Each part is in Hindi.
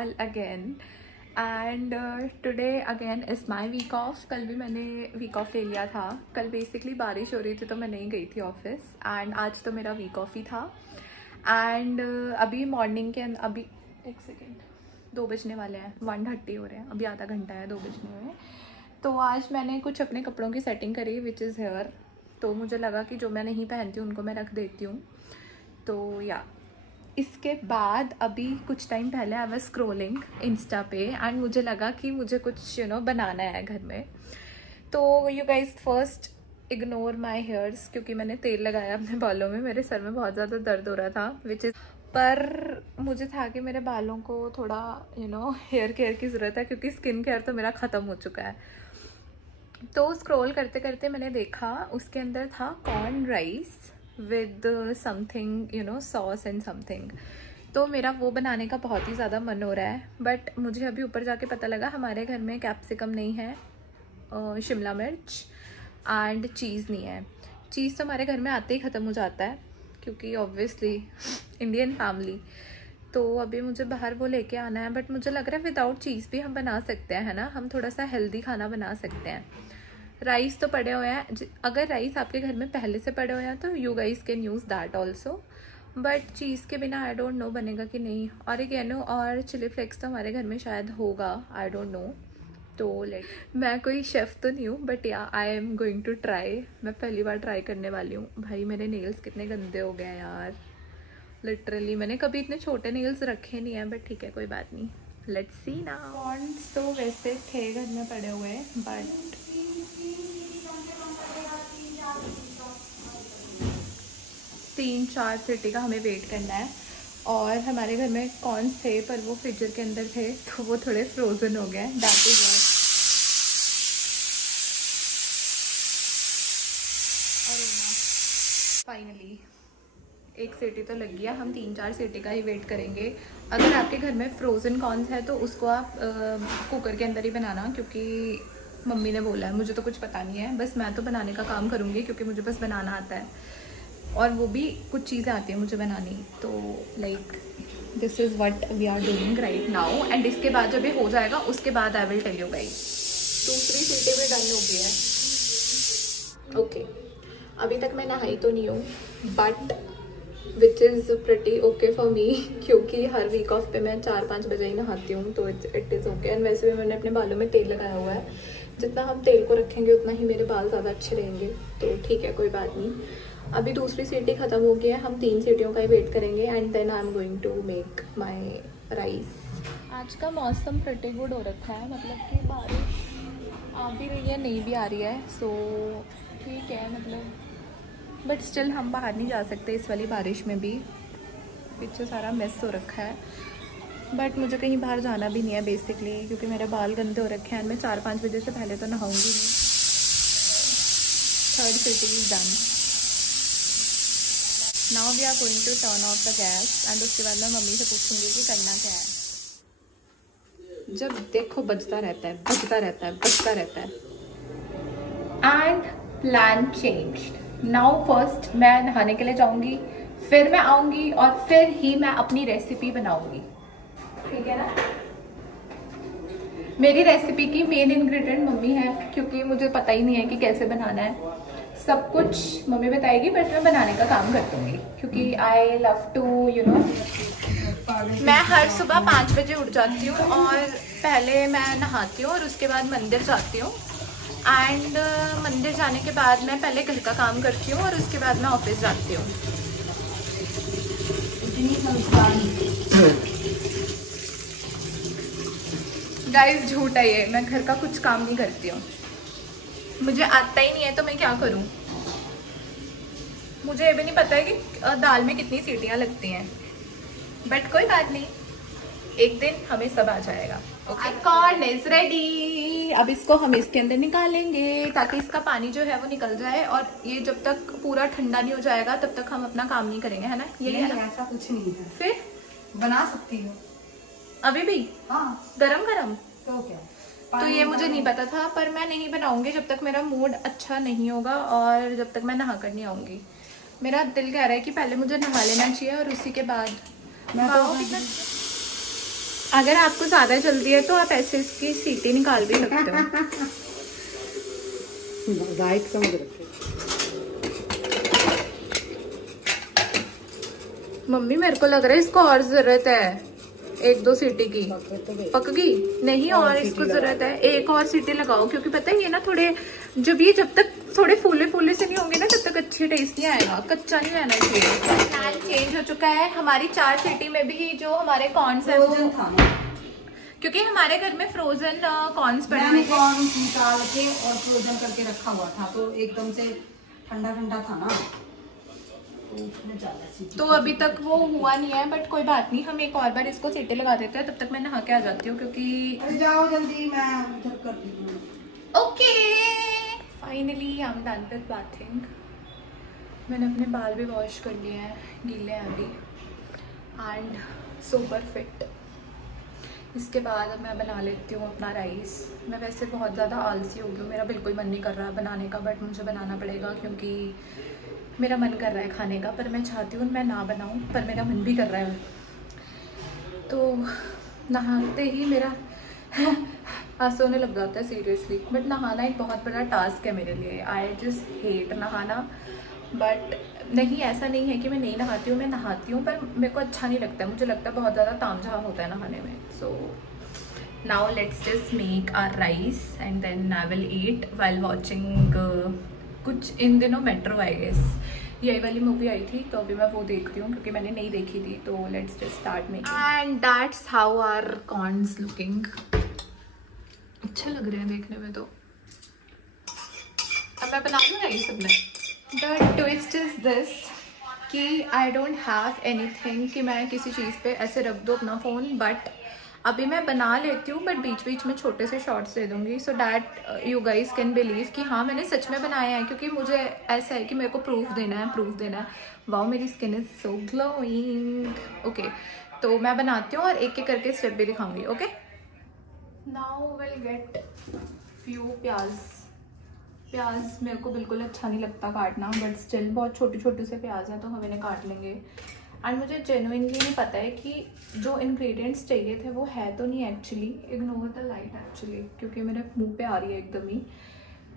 all again and today again is my week off. कल भी मैंने week off ले लिया था. कल बेसिकली बारिश हो रही थी तो मैं नहीं गई थी ऑफिस एंड आज तो मेरा week off ही था. एंड अभी मॉर्निंग के अभी एक सेकेंड 2 बजने वाले हैं, 1:30 हो रहे हैं, अभी आधा घंटा है 2 बजने में. तो आज मैंने कुछ अपने कपड़ों की सेटिंग करी विच इज़ हेयर. तो मुझे लगा कि जो मैं नहीं पहनती हूँ उनको मैं रख देती हूँ. तो या इसके बाद अभी कुछ टाइम पहले आई वाज स्क्रॉलिंग इंस्टा पे एंड मुझे लगा कि मुझे कुछ बनाना है घर में. तो you guys first ignore my hairs क्योंकि मैंने तेल लगाया अपने बालों में. मेरे सर में बहुत ज़्यादा दर्द हो रहा था विच इज़, पर मुझे था कि मेरे बालों को थोड़ा हेयर केयर की ज़रूरत है क्योंकि स्किन केयर तो मेरा ख़त्म हो चुका है. तो स्क्रॉल करते करते मैंने देखा उसके अंदर था corn rice with something sauce and something. तो मेरा वो बनाने का बहुत ही ज़्यादा मन हो रहा है. बट मुझे अभी ऊपर जाके पता लगा हमारे घर में कैप्सिकम नहीं है, शिमला मिर्च एंड चीज़ नहीं है. चीज़ तो हमारे घर में आते ही ख़त्म हो जाता है क्योंकि ऑब्वियसली इंडियन फैमिली. तो अभी मुझे बाहर वो लेके आना है. बट मुझे लग रहा है विदाउट चीज़ भी हम बना सकते हैं, है ना. हम थोड़ा सा हेल्दी खाना बना सकते हैं. राइस तो पड़े हुए हैं. अगर राइस आपके घर में पहले से पड़े हुए हैं तो you guys can use that also. But cheese के बिना आई डोंट नो बनेगा कि नहीं. ऑरिगेनो और चिली फ्लेक्स तो हमारे घर में शायद होगा, आई डोंट नो. तो मैं कोई शेफ़ तो नहीं हूँ but yeah I am going to try. मैं पहली बार ट्राई करने वाली हूँ. भाई मेरे नेल्स कितने गंदे हो गए हैं यार. लिटरली मैंने कभी इतने छोटे नेल्स रखे नहीं हैं. बट ठीक है, कोई बात नहीं. लेट्स सी ना. कॉर्न्स तो वैसे थे घर में पड़े हुए बट 3-4 सीटी का हमें वेट करना है. और हमारे घर में कॉर्न्स थे पर वो फ्रीजर के अंदर थे तो वो थोड़े फ्रोज़न हो गए. That is what. फाइनली 1 सीटी तो लग गया. हम 3-4 सीटी का ही वेट करेंगे. अगर आपके घर में फ्रोज़न कॉर्न्स है तो उसको आप कुकर के अंदर ही बनाना क्योंकि मम्मी ने बोला है. मुझे तो कुछ पता नहीं है, बस मैं तो बनाने का काम करूँगी क्योंकि मुझे बस बनाना आता है और वो भी कुछ चीज़ें आती हैं मुझे बनानी. तो like this is what we are doing right now. And इसके बाद जब ये हो जाएगा उसके बाद I will tell you guys. दूसरी सीटी में डन हो गई है. ओके अभी तक मैं नहाई तो नहीं हूँ but which is pretty okay for me क्योंकि हर वीक ऑफ पे मैं 4-5 बजे ही नहाती हूँ तो इट इज़ ओके. एंड वैसे भी मैंने अपने बालों में तेल लगाया हुआ है. जितना हम तेल को रखेंगे उतना ही मेरे बाल ज़्यादा अच्छे रहेंगे. तो ठीक है, कोई बात नहीं. अभी दूसरी सीटी ख़त्म हो गई है. हम 3 सीटियों का ही वेट करेंगे and then I am going to make my rice. आज का मौसम प्रिटी गुड हो रखा है, मतलब कि बारिश आ भी रही है नहीं भी आ रही है. सो ठीक है मतलब. बट स्टिल हम बाहर नहीं जा सकते इस वाली बारिश में भी. पीछे सारा मेस हो रखा है. बट मुझे कहीं बाहर जाना भी नहीं है बेसिकली क्योंकि मेरे बाल गंदे हो रखे हैं. मैं 4-5 बजे से पहले तो नहाऊंगी नहीं. 3rd सीटी is done. Now we are going to turn off the gas and उसके बाद मैं मम्मी से पूछूंगी कि करना क्या है. जब देखो बजता रहता है, बजता रहता है, बजता रहता है. And plan changed. Now first मैं नहाने के लिए जाऊंगी, फिर मैं आऊंगी और फिर ही मैं अपनी रेसिपी बनाऊंगी. ठीक है ना. मेरी रेसिपी की मेन इंग्रेडिएंट मम्मी है क्योंकि मुझे पता ही नहीं है कि कैसे बनाना है. सब कुछ मम्मी बताएगी बट मैं बनाने का काम कर दूंगी क्योंकि आई लव टू मैं हर सुबह 5 बजे उठ जाती हूँ और पहले मैं नहाती हूँ और उसके बाद मंदिर जाती हूँ. एंड मंदिर जाने के बाद मैं पहले घर का काम करती हूँ और उसके बाद मैं ऑफिस जाती हूँ. गाइस झूठ है ये. मैं घर का कुछ काम नहीं करती हूँ. मुझे आता ही नहीं है तो मैं क्या करूँ. मुझे ये भी नहीं पता है कि दाल में कितनी सीटियाँ लगती हैं. बट कोई बात नहीं, एक दिन हमें सब आ जाएगा. Okay corn is ready. अब इसको हम इसके अंदर निकालेंगे ताकि इसका पानी जो है वो निकल जाए. और ये जब तक पूरा ठंडा नहीं हो जाएगा तब तक हम अपना काम नहीं करेंगे, है ना. ये ऐसा कुछ नहीं है. फिर बना सकती हो अभी भी. हाँ गरम गरम. तो क्या. तो ये मुझे नहीं पता था पर मैं नहीं बनाऊंगी जब तक मेरा मूड अच्छा नहीं होगा और जब तक मैं नहा कर नहीं आऊंगी. मेरा दिल कह रहा है कि पहले मुझे नहा लेना चाहिए और उसी के बाद अगर आपको ज्यादा जल्दी है तो आप ऐसे इसकी सीटी निकाल भी सकते हो। राइट समझ रखे। मम्मी मेरे को लग रहा है इसको और जरूरत है 1-2 सीटी की। पक गई नहीं? और इसको जरूरत है एक और सीटी लगाओ, क्योंकि पता है ये ना थोड़े जब तक थोड़े फूले फूले से नहीं होंगे ना तब तक अच्छी टेस्ट नहीं आएगा, कच्चा नहीं रहना चाहिए। पैन चेंज हो चुका है हमारी 4 सीटी में भी। जो हमारे कॉर्न्स है वो था ना, क्योंकि हमारे घर में फ्रोजन कॉर्न्स पड़े मैंने कॉर्न निकाल के और फ्रोजन करके रखा हुआ था, तो एकदम से ठंडा ठंडा था ना, तो अभी तक वो हुआ नहीं है। बट कोई बात नहीं, हम एक और बार इसको सीटी लगा देते हैं। तब तक मैं नहा के आ जाती हूँ क्योंकि जाओ जल्दी, मैं उधर कर दी हूँ। Okay finally I am done with bathing. मैंने अपने बाल भी वॉश कर लिए हैं, गीले हैं अभी, एंड सुपर फिट। इसके बाद अब मैं बना लेती हूँ अपना राइस। मैं वैसे बहुत ज़्यादा आलसी हो गई हूँ, मेरा बिल्कुल मन नहीं कर रहा है बनाने का, बट मुझे बनाना पड़ेगा क्योंकि मेरा मन कर रहा है खाने का। पर मैं चाहती हूँ मैं ना बनाऊँ, पर मेरा मन भी कर रहा है। तो नहाते ही मेरा आंसू होने लग जाता है सीरियसली। बट नहाना एक बहुत बड़ा टास्क है मेरे लिए। आई जस्ट हेट नहाना। बट नहीं, ऐसा नहीं है कि मैं नहीं नहाती हूँ, मैं नहाती हूँ, पर मेरे को अच्छा नहीं लगता है। मुझे लगता है बहुत ज़्यादा तामझाम होता है नहाने में। So now let's just make our rice and then I will eat while watching कुछ इन दिनों मेट्रो आई गेस। यही वाली मूवी आई थी तो अभी मैं वो देख रही हूँ क्योंकि मैंने नहीं देखी थी। तो let's just start making and that's how our corns looking. अच्छे लग रहे हैं देखने में। तो अब मैं बना लूँ राइस अपने। द ट्विस्ट इज दिस कि आई डोंट हैव एनीथिंग कि मैं किसी चीज़ पे ऐसे रख दूँ अपना फ़ोन। बट अभी मैं बना लेती हूँ, बट बीच बीच में छोटे से शॉर्ट्स दे दूँगी so that you guys can believe कि हाँ मैंने सच में बनाया है। क्योंकि मुझे ऐसा है कि मेरे को प्रूफ देना है। वाओ मेरी skin is so glowing. Okay तो मैं बनाती हूँ और एक एक करके स्टेप भी दिखाऊंगी। Okay now will get few प्याज मेरे को बिल्कुल अच्छा नहीं लगता काटना, बट स्टिल बहुत छोटे छोटे से प्याज हैं तो हम इन्हें काट लेंगे। एंड मुझे जेन्युइनली नहीं पता है कि जो इंग्रेडिएंट्स चाहिए थे वो है तो नहीं actually. Ignore the light actually, क्योंकि मेरे मुंह पे आ रही है एकदम ही।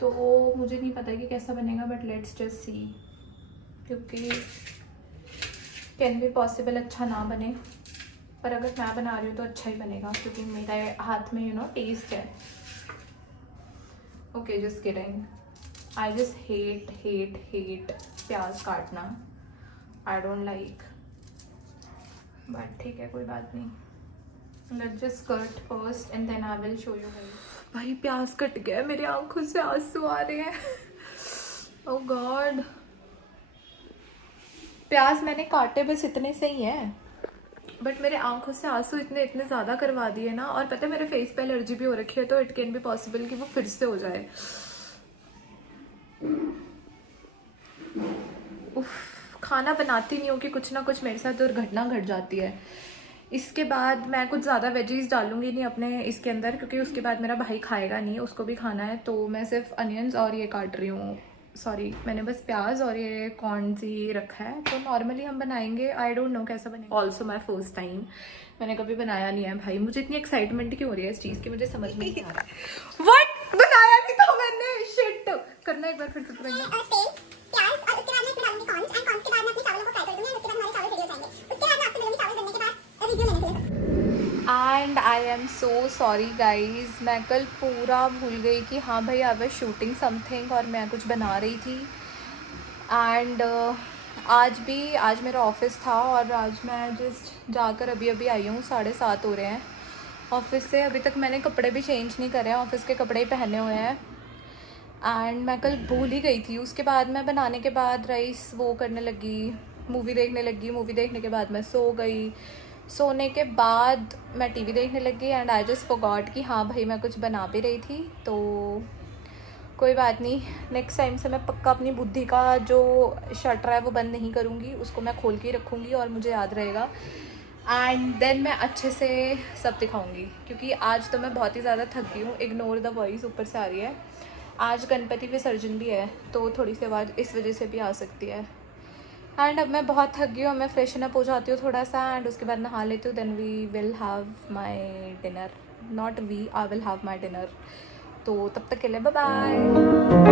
तो मुझे नहीं पता कि कैसा बनेगा, बट लेट्स जस्ट सी। क्योंकि कैन बी पॉसिबल अच्छा ना बने, पर अगर मैं बना रही हूँ तो अच्छा ही बनेगा क्योंकि मेरे हाथ में टेस्ट है। Okay just kidding. I just hate प्याज काटना। आई डोंट लाइक, बट ठीक है कोई बात नहीं। Let's just cut first and then I will show you. भाई प्याज कट गया, मेरी आंखों से आंसू आ रहे हैं। ओह गॉड। प्याज मैंने काटे बस इतने से ही है, बट मेरे आंखों से आंसू इतने ज़्यादा करवा दिए ना। और पता है मेरे फेस पे एलर्जी भी हो रखी है, तो इट कैन बी पॉसिबल कि वो फिर से हो जाए। उफ, खाना बनाती नहीं हूँ कि कुछ ना कुछ मेरे साथ दुर्घटना घट जाती है। इसके बाद मैं कुछ ज़्यादा वेजीज डालूंगी नहीं अपने इसके अंदर, क्योंकि उसके बाद मेरा भाई खाएगा नहीं, उसको भी खाना है। तो मैं सिर्फ अनियंस और ये काट रही हूँ। सॉरी मैंने बस प्याज और ये कॉर्न्स ही रखा है। तो नॉर्मली हम बनाएंगे, आई डोंट नो कैसा बनेगा। ऑल्सो माई फर्स्ट टाइम, मैंने कभी बनाया नहीं है। भाई मुझे इतनी एक्साइटमेंट क्यों हो रही है इस चीज़ की, मुझे समझ में नहीं आ रहा। व्हाट बनाया नहीं था मैंने, शिट। करना एक बार फिर से प्याज और उसके बाद मैं इसमें डालूंगी कॉर्न्स एंड कॉर्न्स के बाद मैं अपने चावलों को फ्राई कर दूंगी। उसके बाद हमारे चावल रेडी हो जाएंगे। उसके बाद मैं आपसे मिलूंगी चावल बनने के बाद वीडियो लेने के लिए। And I am so sorry guys, मैं कल पूरा भूल गई कि हाँ भाई आई वाज शूटिंग समथिंग और मैं कुछ बना रही थी। एंड आज मेरा ऑफिस था और आज मैं जस्ट जाकर अभी आई हूँ। 7:30 हो रहे हैं ऑफिस से। अभी तक मैंने कपड़े भी चेंज नहीं करे हैं, ऑफिस के कपड़े ही पहने हुए हैं। एंड मैं कल भूल ही गई थी। उसके बाद मैं बनाने के बाद राइस वो करने लगी, मूवी देखने लगी। मूवी देखने के बाद मैं सो गई। सोने के बाद मैं टीवी देखने लगी एंड आई जस्ट फॉरगॉट कि हाँ भाई मैं कुछ बना भी रही थी। तो कोई बात नहीं, नेक्स्ट टाइम से मैं पक्का अपनी बुद्धि का जो शटर है वो बंद नहीं करूँगी, उसको मैं खोल के ही रखूँगी और मुझे याद रहेगा। एंड देन मैं अच्छे से सब दिखाऊँगी, क्योंकि आज तो मैं बहुत ही ज़्यादा थक गई हूँ। इग्नोर द वॉइस ऊपर से आ रही है। आज गणपति विसर्जन भी है तो थोड़ी सी आवाज़ इस वजह से भी आ सकती है। एंड अब मैं बहुत थक गई हूँ, मैं फ्रेशन अप हो जाती हूँ थोड़ा सा एंड उसके बाद नहा लेती हूँ, then we will have my dinner, not we, I will have my dinner. तो तब तक के लिए बाय बाय।